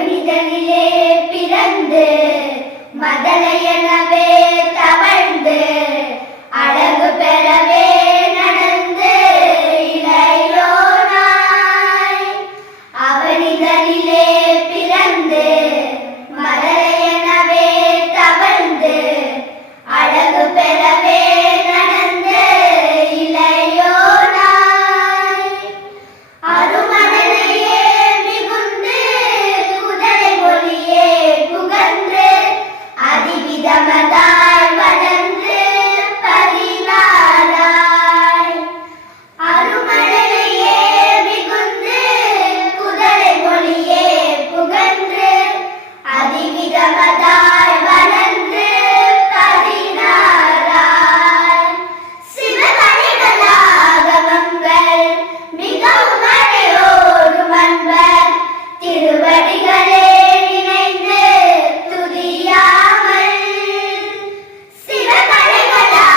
அவனிதனிலே பிறந்து மதலையனவே தவழ்ந்து அழகு பெறவே நடந்து இளையோனாய். அவனிதனிலே பிறந்து மதலையனவே தவழ்ந்து அழகு பெறவே நடந்து இளையோனாய். அருமணலையே மிகுந்து குதிரை மொழியே புகழ்ந்து அதிவிதமதாய் வளர்ந்து பதினாராய். அருமணலையே மிகுந்து குதிரை மொழியே புகழ்ந்து அதிவிதமதாய் வளர்ந்து பதினாராய். சிவகலைகளாகமங்கள் மிகவும் அடையோடும் அன்பர் திருவடிகளே நினைந்து துதியாமல்.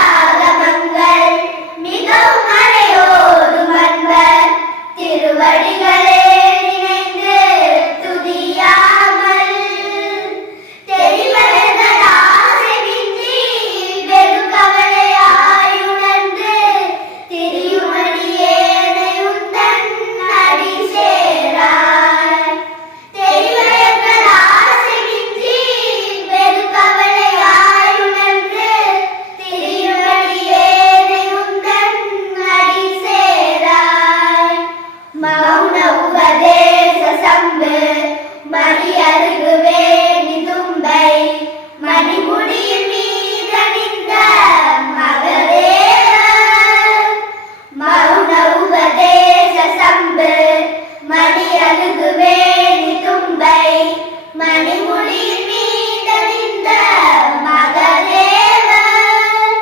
சிவகலைகளாகமங்கள் மிகவும் அடையோடும் அன்பர் திருவடிகளே நினைந்து துதியாமல். தெரிவர்கள் ஆசை மிஞ்சி வெறுக்கவலையாய் உணர்ந்து திரியுமடியேனை உந்தன் அடி சேராய். தெரிவர்கள் ஆசை மிஞ்சி வெறுக்கவலையாய் உணர்ந்து திரியுமடியேனை உந்தன் அடி சேராய். மௌன உபதேச சம்பு மறியருகு வேணி தும்பை மணிமுடியின் மீதணிந்த மகதேவர். மௌன உபதேச சம்பு மணியருகு வேணி தும்பை மணிமுடியின் மீதணிந்த மகதேவர்.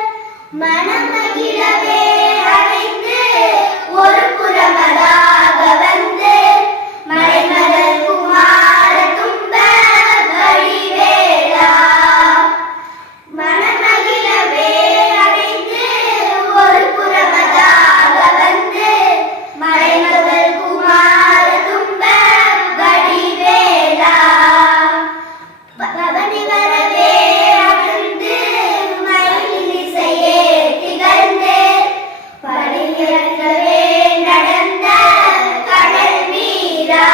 மனமகிழவே அடைந்து ஒரு புறமதாக வந்து மறைமலர் குமார தும்ப வடிவேலா. மனமகிழவே அடைந்து ஒரு புறமதாக வந்து மறைமலர் குமார தும்ப வடிவேலா. பவனி வரவே அகழ்ந்து மயில் இசையே திகழ்ந்து படியிறங்கவே நடந்த கடல் வீரா.